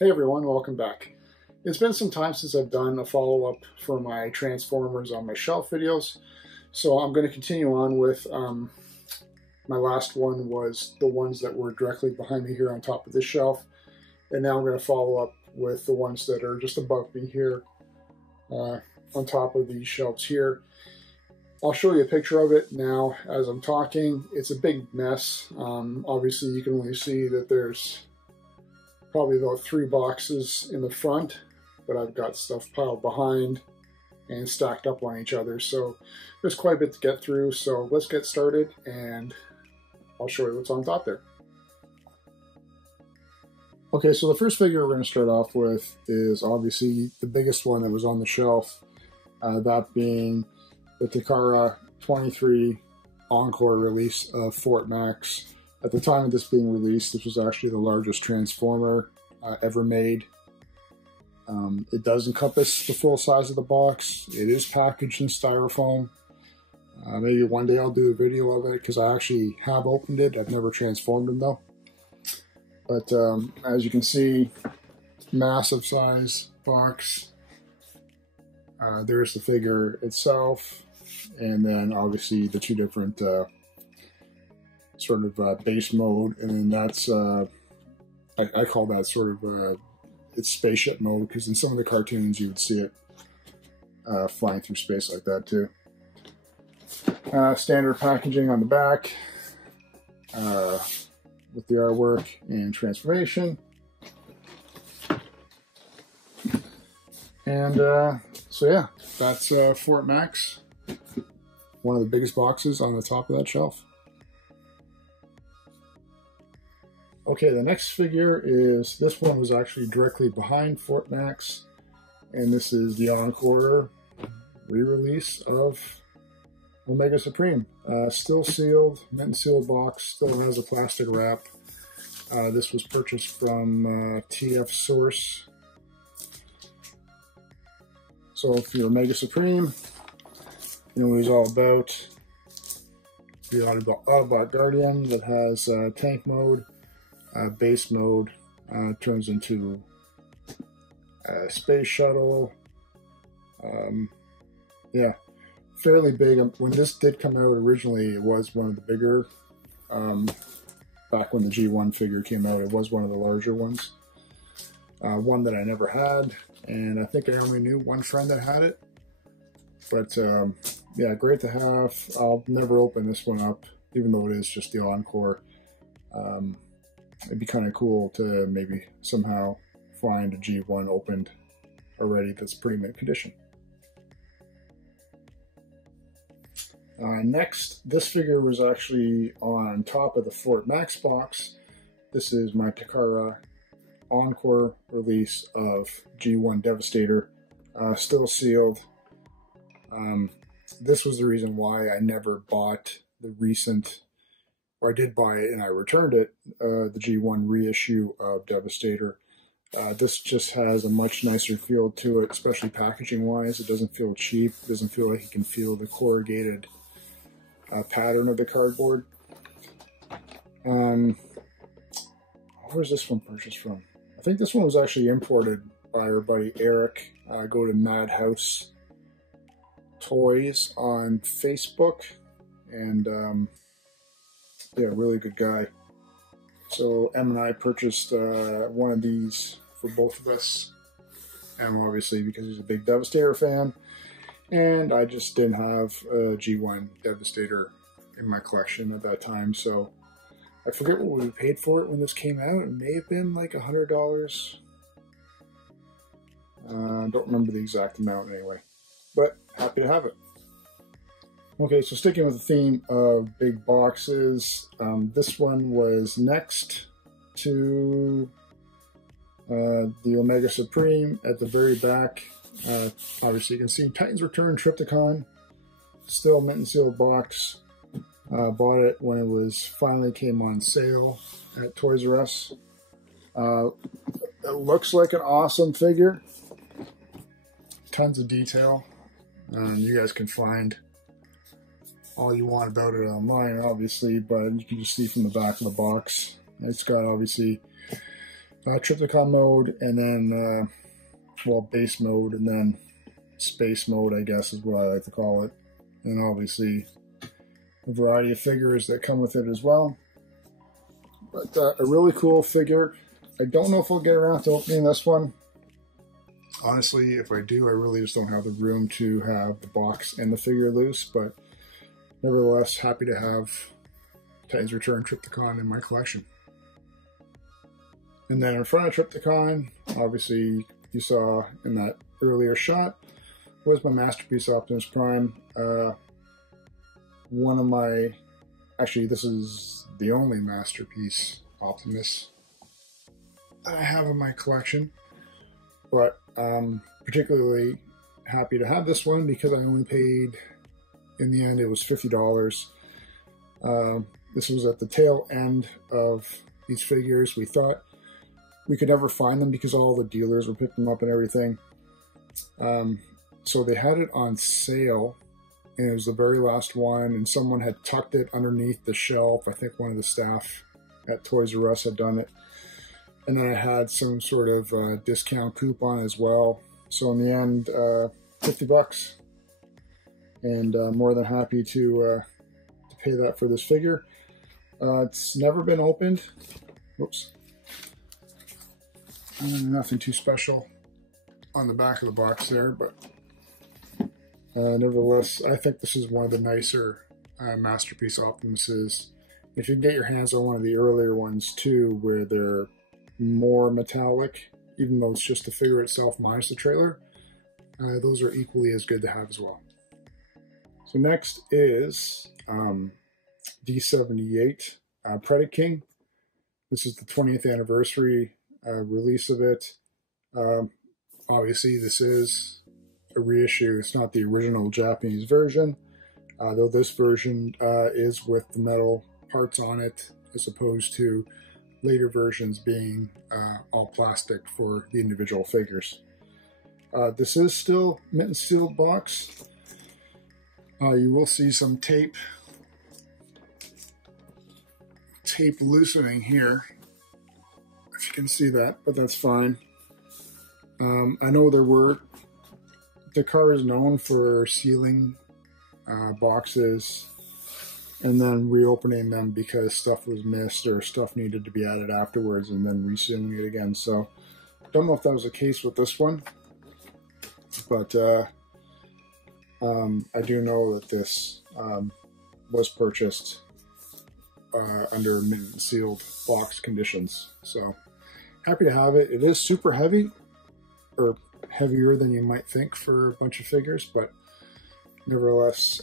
Hey everyone, welcome back. It's been some time since I've done a follow-up for my Transformers on my shelf videos, so I'm going to continue on with my last one was the ones that were directly behind me here on top of this shelf, and now I'm going to follow up with the ones that are just above me here on top of these shelves here. I'll show you a picture of it now as I'm talking. It's a big mess. Obviously you can only see that there's probably about 3 boxes in the front, but I've got stuff piled behind and stacked up on each other. So there's quite a bit to get through. So let's get started and I'll show you what's on top there. Okay, so the first figure we're going to start off with is obviously the biggest one that was on the shelf, that being the Takara Tomy Encore release of Fort Max. At the time of this being released, this was actually the largest Transformer ever made. It does encompass the full size of the box. It is packaged in styrofoam. Maybe one day I'll do a video of it because I actually have opened it. I've never transformed them though. But as you can see, massive size box. There's the figure itself, and then obviously the two different sort of base mode, and then that's I call that sort of it's spaceship mode, because in some of the cartoons you would see it flying through space like that too. Standard packaging on the back with the artwork and transformation, and so yeah, that's Fort Max, one of the biggest boxes on the top of that shelf. Okay, the next figure is, this one was actually directly behind Fort Max, and this is the Encore re-release of Omega Supreme. Still sealed, mint and sealed box, still has a plastic wrap. This was purchased from TF Source. So if you're Omega Supreme, you know what he's all about. The Autobot Guardian that has tank mode. Base mode turns into a space shuttle. Yeah, fairly big. When this did come out originally, it was one of the bigger. Back when the G1 figure came out, it was one of the larger ones. One that I never had, and I think I only knew one friend that had it. But yeah, great to have. I'll never open this one up, even though it is just the Encore. It'd be kind of cool to maybe somehow find a G1 opened already that's pretty mint condition. Next, this figure was actually on top of the Fort Max box. This is my Takara Encore release of G1 Devastator, still sealed. This was the reason why I never bought the recent, or I did buy it and I returned it, the G1 reissue of Devastator. This just has a much nicer feel to it, especially packaging wise. It doesn't feel cheap. It doesn't feel like you can feel the corrugated pattern of the cardboard. Where's this one purchased from? I think this one was actually imported by our buddy Eric. Go to Madhouse Toys on Facebook, and yeah, really good guy. So M and I purchased one of these for both of us. M obviously because he's a big Devastator fan, and I just didn't have a G1 Devastator in my collection at that time. So I forget what we paid for it when this came out. It may have been like $100. Don't remember the exact amount anyway, but happy to have it. Okay, so sticking with the theme of big boxes, this one was next to the Omega Supreme at the very back. Obviously you can see Titans Return Triptychon, still mint and sealed box. Bought it when it was finally came on sale at Toys R Us. It looks like an awesome figure. Tons of detail. You guys can find all you want about it online, obviously, but you can just see from the back of the box. It's got obviously Trypticon mode, and then, well, base mode, and then space mode, I guess is what I like to call it. And obviously a variety of figures that come with it as well. But a really cool figure. I don't know if I'll get around to opening this one. Honestly, if I do, I really just don't have the room to have the box and the figure loose, but nevertheless, happy to have Titans Return Trypticon in my collection. And then in front of Trypticon, obviously you saw in that earlier shot, was my Masterpiece Optimus Prime. One of my, actually this is the only Masterpiece Optimus that I have in my collection, but particularly happy to have this one because I only paid, in the end it was $50. This was at the tail end of these figures. We thought we could never find them because all the dealers were picking them up and everything. So they had it on sale, and it was the very last one, and someone had tucked it underneath the shelf. I think one of the staff at Toys R Us had done it. And then I had some sort of discount coupon as well. So in the end, 50 bucks. And more than happy to pay that for this figure. It's never been opened. Whoops. Nothing too special on the back of the box there, but nevertheless, I think this is one of the nicer Masterpiece Optimuses. If you can get your hands on one of the earlier ones too, where they're more metallic, even though it's just the figure itself minus the trailer, those are equally as good to have as well. So next is D78 Predaking. This is the 20th anniversary release of it. Obviously this is a reissue. It's not the original Japanese version, though this version is with the metal parts on it, as opposed to later versions being all plastic for the individual figures. This is still mint and sealed box. You will see some tape loosening here, if you can see that, but that's fine. I know Takara is known for sealing boxes and then reopening them because stuff was missed or stuff needed to be added afterwards, and then resealing it again. So don't know if that was the case with this one, but I do know that this was purchased under mint and sealed box conditions. So happy to have it. It is super heavy, or heavier than you might think for a bunch of figures, but nevertheless,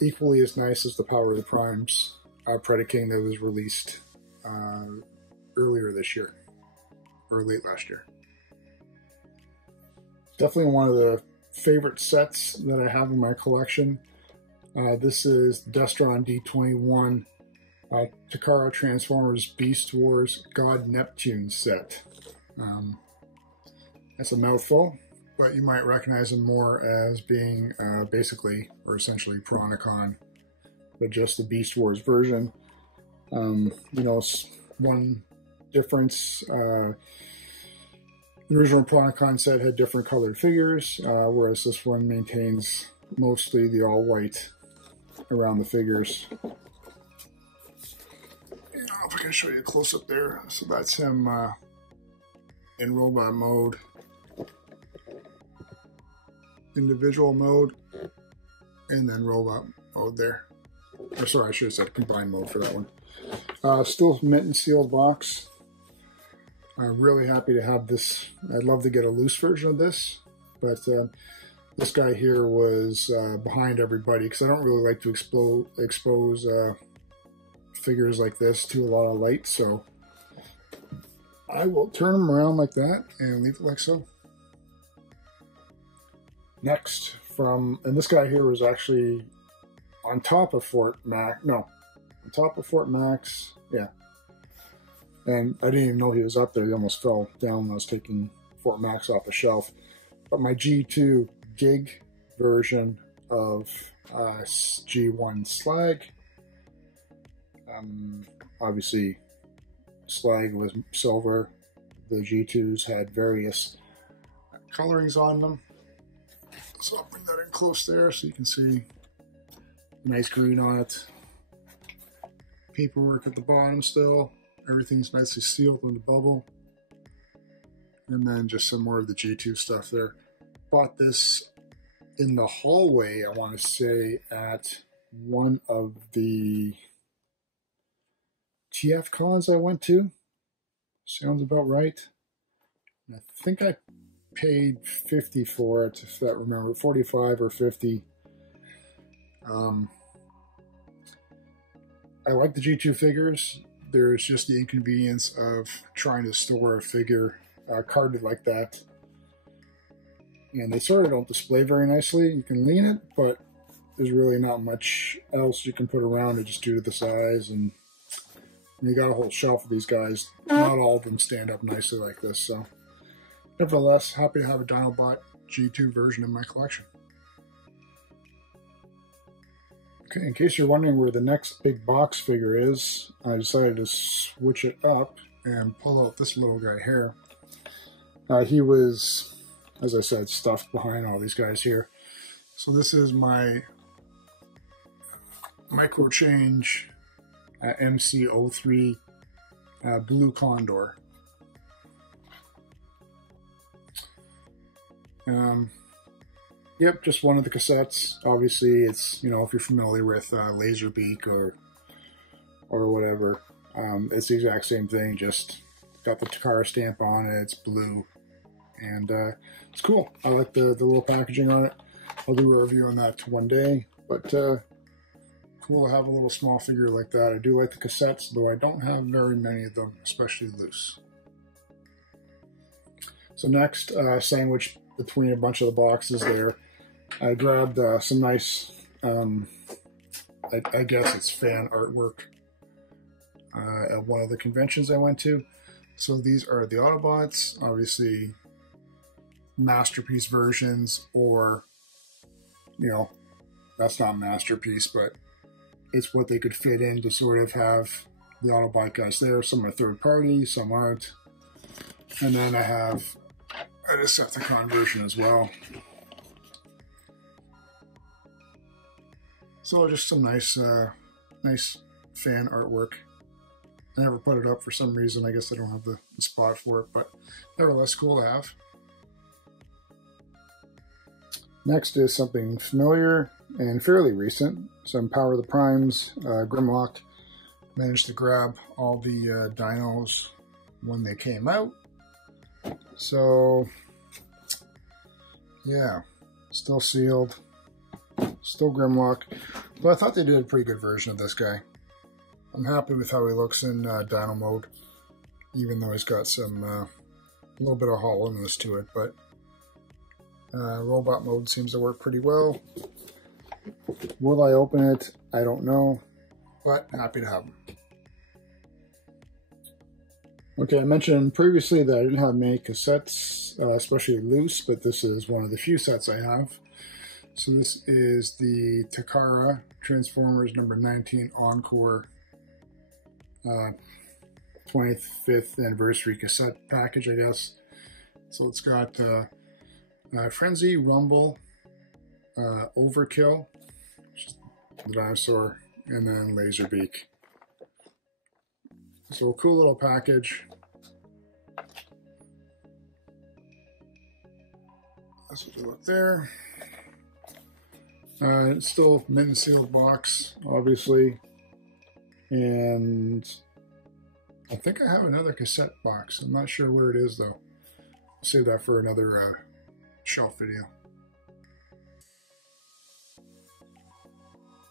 equally as nice as the Power of the Primes Predaking that was released earlier this year, or late last year. Definitely one of the favorite sets that I have in my collection. This is Destron D21 Takara Transformers Beast Wars God Neptune set. That's a mouthful, but you might recognize him more as being basically, or essentially, Piranacon, but just the Beast Wars version. You know, one difference, the original Piranacon set had different colored figures, whereas this one maintains mostly the all-white around the figures. If I can show you a close-up there. So that's him in robot mode, individual mode, and then robot mode there. Or sorry, I should have said combined mode for that one. Still mint and sealed box. I'm really happy to have this. I'd love to get a loose version of this, but this guy here was behind everybody because I don't really like to expose figures like this to a lot of light, so I will turn them around like that and leave it like so. Next, and this guy here was actually on top of Fort Max, on top of Fort Max, yeah. And I didn't even know he was up there. He almost fell down when I was taking Fort Max off the shelf. But my G2 gig version of G1 Slag Obviously, Slag was silver. The G2s had various colorings on them. So I'll bring that in close there so you can see nice green on it. Paperwork at the bottom still. Everything's nicely sealed in the bubble. And then just some more of the G2 stuff there. Bought this in the hallway, I want to say, at one of the TF cons I went to. Sounds about right. And I think I paid 50 for it, if that remember, 45 or 50. I like the G2 figures. There's just the inconvenience of trying to store a figure carded like that. And they sort of don't display very nicely. You can lean it, but there's really not much else you can put around it just due to the size. And you got a whole shelf of these guys. Not all of them stand up nicely like this. So, nevertheless, happy to have a Dinobot G2 version in my collection. Okay, in case you're wondering where the next big box figure is, I decided to switch it up and pull out this little guy here. He was, as I said, stuffed behind all these guys here. So this is my Micro Change MC03 Blue Condor. Yep, just one of the cassettes. Obviously, it's, you know, if you're familiar with Laserbeak or whatever, it's the exact same thing, just got the Takara stamp on it, it's blue, and it's cool. I like the little packaging on it. I'll do a review on that one day, but cool to have a little small figure like that. I do like the cassettes, though I don't have very many of them, especially loose. So next, sandwiched between a bunch of the boxes there, I grabbed some nice, I guess it's fan artwork at one of the conventions I went to. So these are the Autobots, obviously Masterpiece versions, or, you know, that's not Masterpiece, but it's what they could fit in to sort of have the Autobot guys there. Some are third party, some aren't. And then I have a Decepticon version as well. So just some nice, nice fan artwork. I never put it up for some reason. I guess I don't have the spot for it, but nevertheless, cool to have. Next is something familiar and fairly recent. Some Power of the Primes, Grimlock. Managed to grab all the dinos when they came out. So, yeah, still sealed. Still Grimlock, but I thought they did a pretty good version of this guy. I'm happy with how he looks in Dino mode, even though he's got some a little bit of hollowness to it, but robot mode seems to work pretty well. Will I open it? I don't know, but happy to have him. Okay, I mentioned previously that I didn't have many cassettes, especially loose, but this is one of the few sets I have. So this is the Takara Transformers number 19 Encore 25th anniversary cassette package, I guess. So it's got Frenzy, Rumble, Overkill, which is the dinosaur, and then Laserbeak. So a cool little package. That's what they look there. It's still mint and sealed box, obviously, and I think I have another cassette box. I'm not sure where it is, though. I'll save that for another shelf video.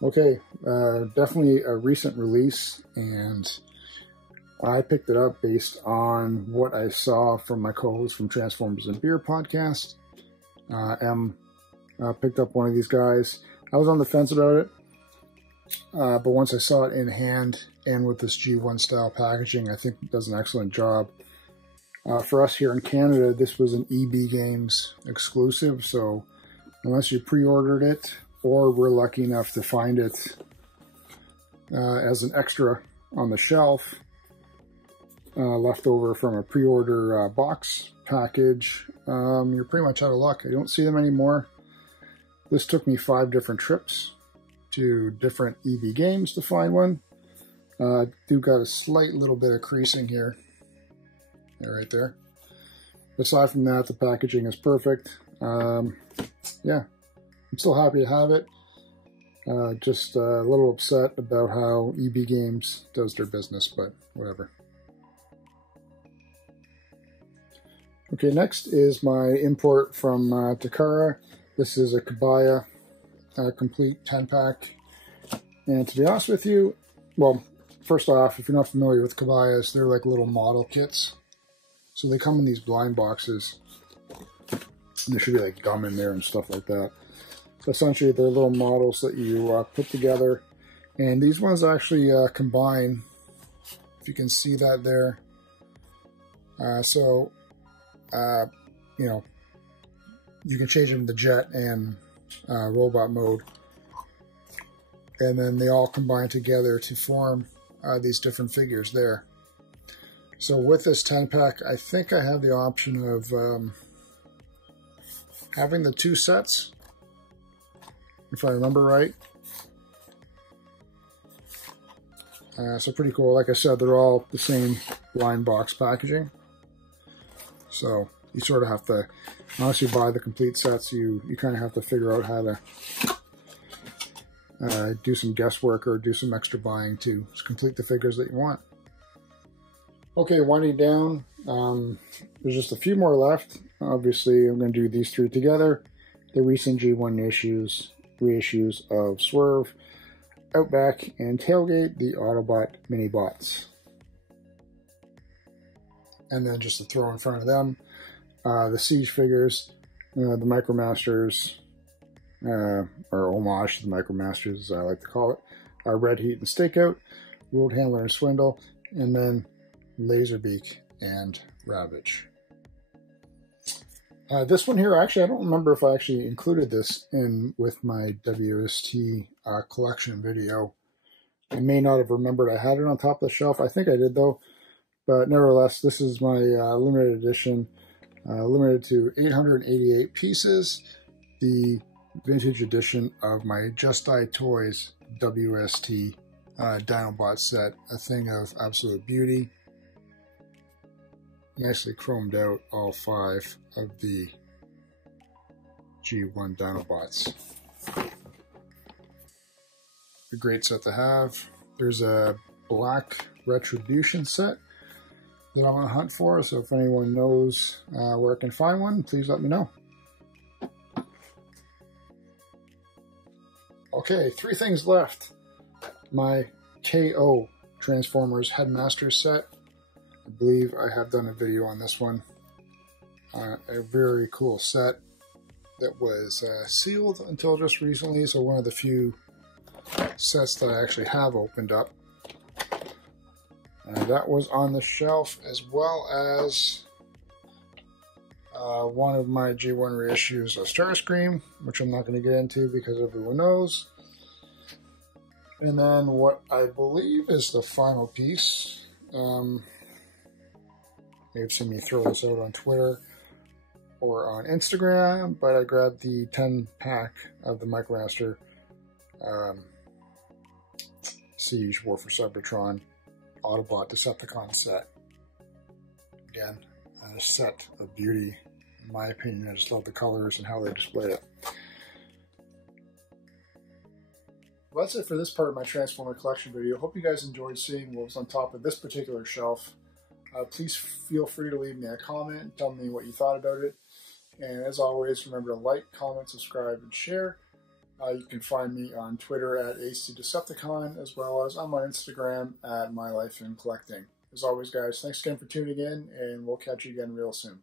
Okay, definitely a recent release, and I picked it up based on what I saw from my co-host from Transformers and Beer podcast. Picked up one of these guys. I was on the fence about it, but once I saw it in hand and with this G1 style packaging, I think it does an excellent job. For us here in Canada, this was an EB Games exclusive, so unless you pre-ordered it or were lucky enough to find it as an extra on the shelf, left over from a pre-order box package. You're pretty much out of luck. I don't see them anymore. This took me 5 different trips to different EB games to find one. Do got a slight little bit of creasing here. Right there. Aside from that, the packaging is perfect. Yeah, I'm still happy to have it. Just a little upset about how EB Games does their business, but whatever. Okay, next is my import from Takara. This is a Kabaya complete 10-pack. And to be honest with you, well, first off, if you're not familiar with Kabayas, they're like little model kits. So they come in these blind boxes. And there should be like gum in there and stuff like that. Essentially, they're little models that you put together. And these ones actually combine, if you can see that there. You know, you can change them to jet and robot mode. And then they all combine together to form these different figures there. So with this 10-pack, I think I have the option of having the 2 sets, if I remember right. So pretty cool. Like I said, they're all the same blind box packaging. So you sort of have to, unless you buy the complete sets, you kind of have to figure out how to do some guesswork or do some extra buying to complete the figures that you want. Okay, winding down. There's just a few more left. Obviously, I'm going to do these 3 together. The recent G1 reissues of Swerve, Outback, and Tailgate, the Autobot mini-bots. And then just to throw in front of them, the Siege figures, the Micromasters, or homage to the Micromasters, as I like to call it, Red Heat and Stakeout, Road Handler and Swindle, and then Laserbeak and Ravage. This one here, actually, I don't remember if I actually included this in with my WST collection video. I may not have remembered I had it on top of the shelf. I think I did, though. But nevertheless, this is my limited edition, limited to 888 pieces, the vintage edition of my Just Die Toys WST Dinobot set, a thing of absolute beauty. Nicely chromed out all 5 of the G1 Dinobots. A great set to have. There's a black Retribution set that I'm going to hunt for, so if anyone knows where I can find one, please let me know. Okay, 3 things left. My KO Transformers Headmaster set. I believe I have done a video on this one. A very cool set that was sealed until just recently, so one of the few sets that I actually have opened up. That was on the shelf, as well as one of my G1 reissues of Starscream, which I'm not going to get into because everyone knows. And then what I believe is the final piece. You've seen me throw this out on Twitter or on Instagram, but I grabbed the 10-pack of the Micromaster Siege War for Cybertron Autobot Decepticon set. Again, a set of beauty. In my opinion, I just love the colors and how they display it. Well, that's it for this part of my Transformer collection video. Hope you guys enjoyed seeing what was on top of this particular shelf. Please feel free to leave me a comment and tell me what you thought about it. And as always, remember to like, comment, subscribe, and share. You can find me on Twitter at ACDecepticon, as well as on my Instagram at MyLifeInCollecting. As always, guys, thanks again for tuning in, and we'll catch you again real soon.